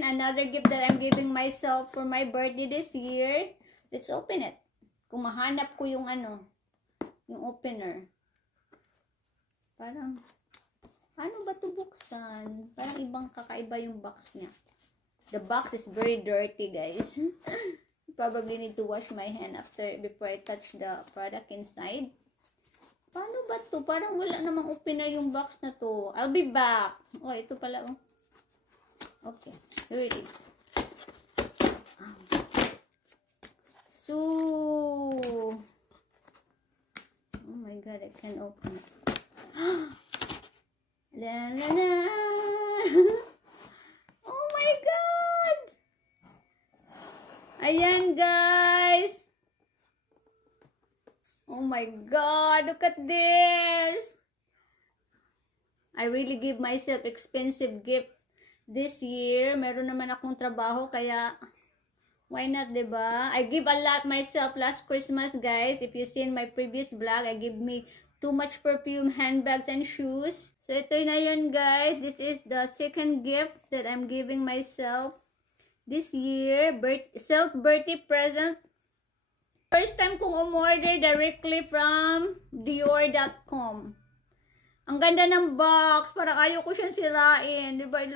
Another gift that I'm giving myself for my birthday this year. Let's open it. Kung mahanap ko yung ano, yung opener. Parang, paano ba ito buksan? Parang ibang kakaiba yung box niya. The box is very dirty, guys. Probably need to wash my hand before I touch the product inside. Paano ba ito? Parang wala namang opener yung box na to. I'll be back. Oh, ito pala. Oh. Okay, here it is. So, oh my god, I can't open it. La, la, la. Oh my god! Ayan, guys! Oh my god, look at this! I really give myself expensive gift this year. Meron naman akong trabaho, kaya why not, diba? I give a lot myself last Christmas, guys. If you seen my previous vlog, I give me too much perfume, handbags, and shoes. So, ito na yun, guys. This is the second gift that I'm giving myself this year. Self-birthday present. First time kong umorder directly from Dior.com. Ang ganda ng box. Parang ayaw ko siyang sirain. Diba? It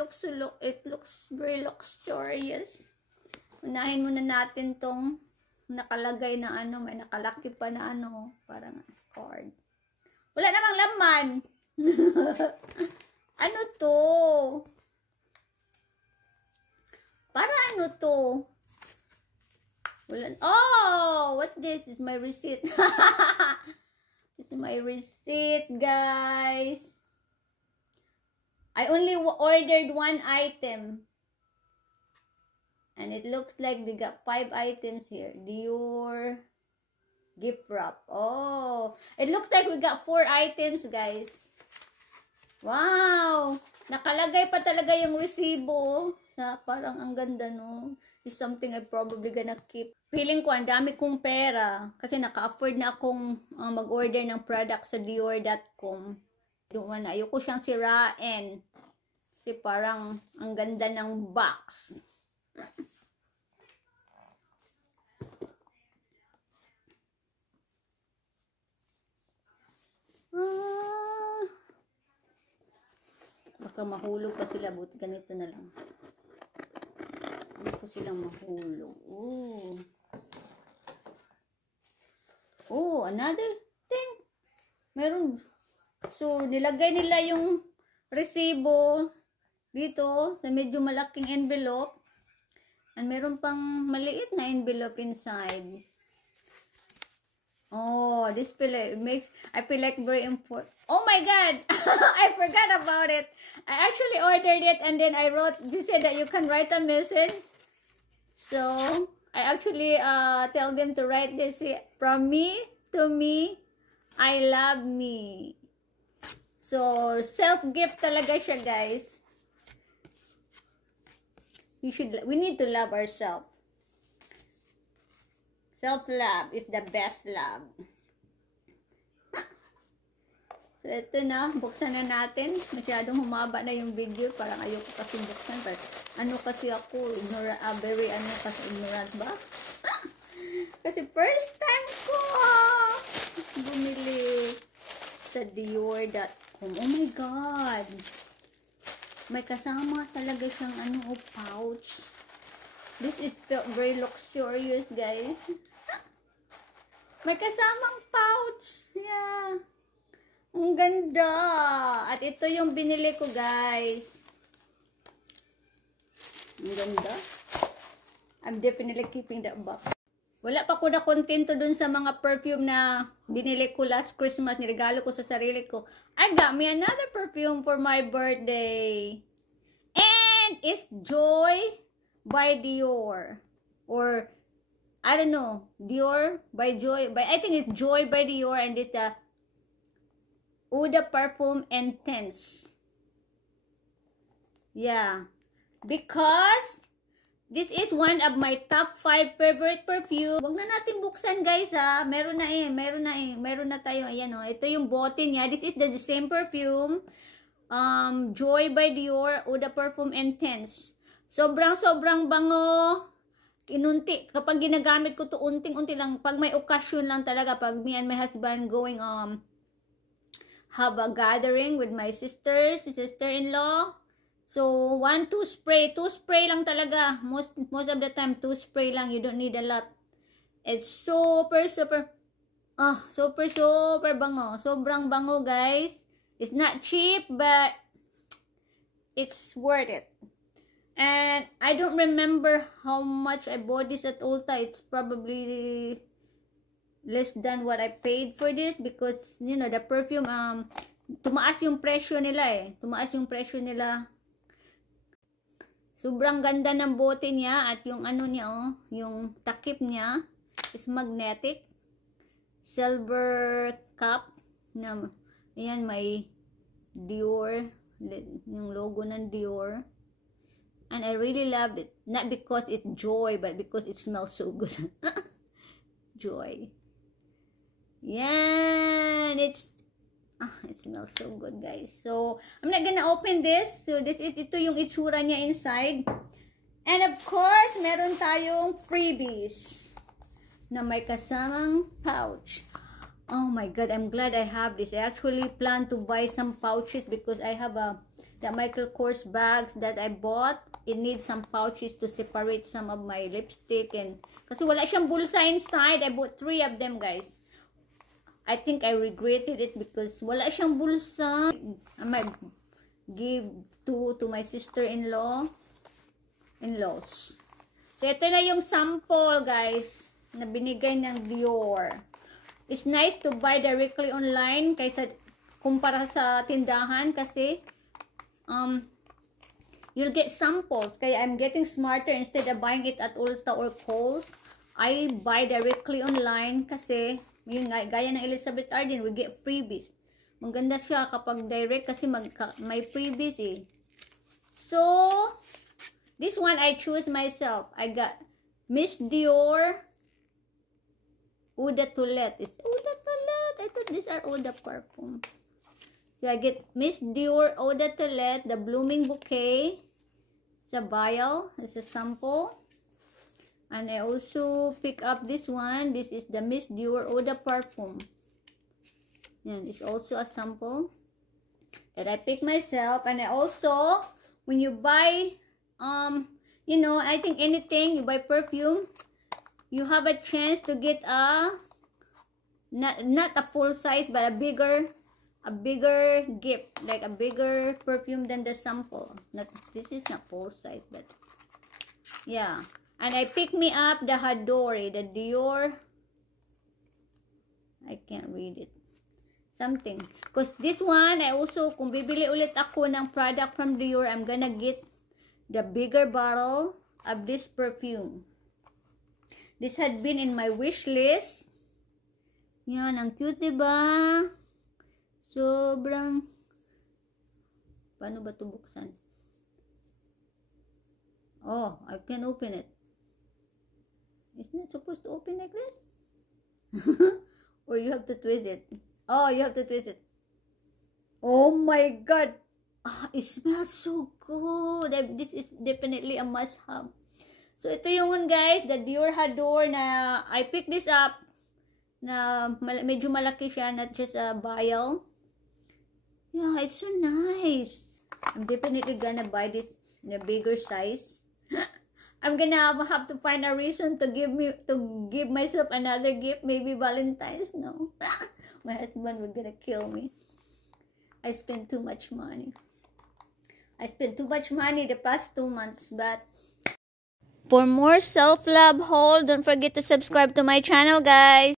looks very luxurious. Unahin muna natin tong nakalagay na ano. May nakalaki pa na ano. Parang card. Wala namang laman. Ano to? Para ano to? Wala. Oh! What's this? This is my receipt. This is my receipt, guys. I only ordered one item. And it looks like they got 5 items here. Dior gift wrap. Oh, it looks like we got 4 items, guys. Wow! Nakalagay pa talaga yung resibo. Parang ang ganda, no? Is something I'm probably gonna keep. Feeling ko, ang dami kong pera. Kasi naka-afford na akong mag-order ng product sa Dior.com. Ayoko siyang sirain. Kasi parang ang ganda ng box. Baka mahulog pa sila. Buti ganito na lang. Hindi ko silang mahulog. Oh, another thing. Meron. So, nilagay nila yung resibo dito sa medyo malaking envelope. And meron pang maliit na envelope inside. Oh, this I feel like very important. Oh my god! I forgot about it. I actually ordered it and then they said that you can write a message. So, I actually tell them to write this from me to me, I love me. So, self-gift talaga siya, guys. We need to love ourselves. Self-love is the best love. So, ito na. Buksan na natin. Masyadong humaba na yung video. Parang ayoko kasi buksan. But, ano kasi ako, very ignorant ba? Kasi first time ko bumili sa Dior.com. Oh my God! May kasama talaga siyang pouch. This is very luxurious, guys. May kasamang pouch. Yeah. Ang ganda. At ito yung binili ko, guys. Ang ganda. I'm definitely keeping that box. Wala pa ko na kontento dun sa mga perfume na binili ko last Christmas. Niregalo ko sa sarili ko. I got me another perfume for my birthday. And it's Joy by Dior. Or, I don't know. Dior by Joy. I think it's Joy by Dior. And it's the Eau de Parfum Intense. Yeah. Because this is one of my top 5 favorite perfume. Huwag na natin buksan, guys, ha. Meron na tayo. Ayan, oh. Ito yung bote niya. This is the same perfume. Joy by Dior, Eau de Parfum Intense. Sobrang bango. Inunti. Kapag ginagamit ko to, unting-unti lang. Pag may okasyon lang talaga. Pag me and my husband going have a gathering with my sister-in-law. So, 1-2 spray. 2 spray lang talaga. Most of the time, 2 spray lang. You don't need a lot. It's super bango. Sobrang bango, guys. It's not cheap, but it's worth it. And I don't remember how much I bought this at Ulta. It's probably less than what I paid for this because, you know, the perfume, tumaas yung presyo nila eh. Tumaas yung presyo nila. Sobrang ganda ng bote niya at yung ano niya, oh, yung takip niya is magnetic. Silver cup na, ayan, may Dior, yung logo ng Dior. And I really loved it. Not because it's Joy, but because it smells so good. Joy. Yan. It smells so good, guys. So, I'm not gonna open this. So, ito yung itsura niya inside. And of course, meron tayong freebies na may kasamang pouch. Oh my God, I'm glad I have this. I actually plan to buy some pouches because I have the Michael Kors bags that I bought. It needs some pouches to separate some of my lipstick and kasi wala siyang bulsa inside. I bought 3 of them, guys. I think I regretted it because wala siyang bulsa. I might give 2 to my sister-in-laws. So ito na yung sample, guys, na binigay ng Dior. It's nice to buy directly online kaysa kumpara sa tindahan kasi you'll get samples. Kaya I'm getting smarter. Instead of buying it at Ulta or Kohl's, I buy directly online kasi yun, gaya ng Elizabeth Arden, we get freebies. Maganda siya kapag direct kasi may freebies eh. So, this one I choose myself. I got Miss Dior Eau de Toilette. It's Eau de Toilette. I thought these are Eau de Parfum. So, I get Miss Dior Eau de Toilette, the Blooming Bouquet. It's a vial. It's a sample. And I also pick up this one. This is the Miss Dior Eau de Parfum. And it's also a sample that I pick myself. And I also, when you buy, you know, I think anything, you buy perfume, you have a chance to get not a full size, but a bigger gift, like a bigger perfume than the sample. This is not full size, but yeah. And I pick me up the Hadori, the Dior. I can't read it. Something. Because this one, I also, kung bibili ulit ako ng product from Dior, I'm gonna get the bigger bottle of this perfume. This had been in my wish list. Yan, ang cute, diba? Sobrang, paano ba ito buksan? Oh, I can open it. Isn't it supposed to open like this? Or you have to twist it? Oh, you have to twist it. Oh my God. It smells so good. This is definitely a must-have. So, ito yung guys, the Dior Hador na I picked this up na medyo malaki siya, not just a vial. Yeah, it's so nice. I'm definitely gonna buy this in a bigger size. I'm gonna have to find a reason to give myself another gift, maybe Valentine's. No, my husband would gonna kill me. I spent too much money. I spent too much money the past 2 months, but for more self-love haul, don't forget to subscribe to my channel, guys.